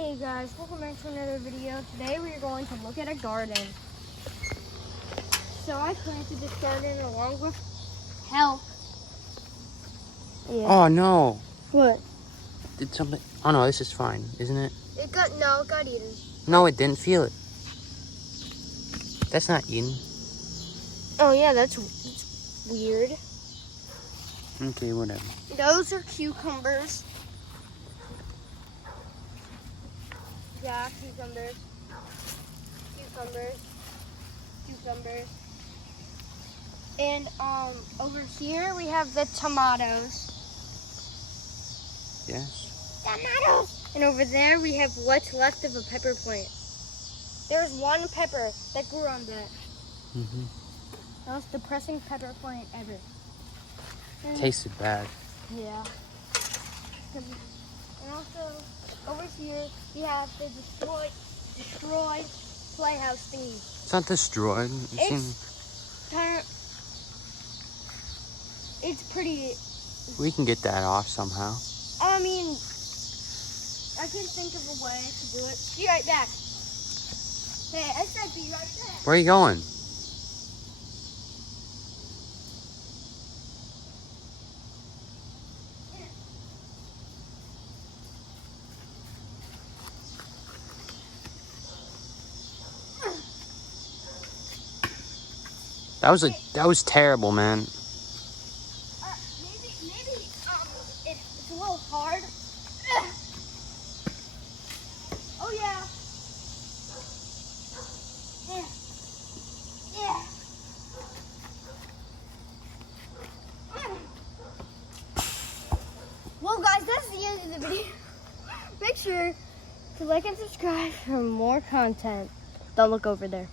Hey guys, welcome back to another video. Today we are going to look at a garden. So I planted this garden along with help. Yeah. Oh no. What? Did something? Oh no, this is fine, isn't it? It got eaten. No, it didn't feel it. That's not eaten. Oh yeah, that's weird. Okay, whatever. Those are cucumbers. Yeah, cucumbers. Cucumbers. And over here we have the tomatoes. Yes. Tomatoes! And over there we have what's left of a pepper plant. There's one pepper that grew on that. Mm-hmm. The most depressing pepper plant ever. And Tasted bad. yeah. And also, over here, we have the destroyed playhouse thingy. It's not destroyed. It's pretty. We can get that off somehow. I mean, I can think of a way to do it. Be right back. Hey, I said be right back. Where are you going? That was terrible, man. Maybe it's a little hard. Oh yeah. Yeah. Well, guys, that's the end of the video. Make sure to like and subscribe for more content. Don't look over there.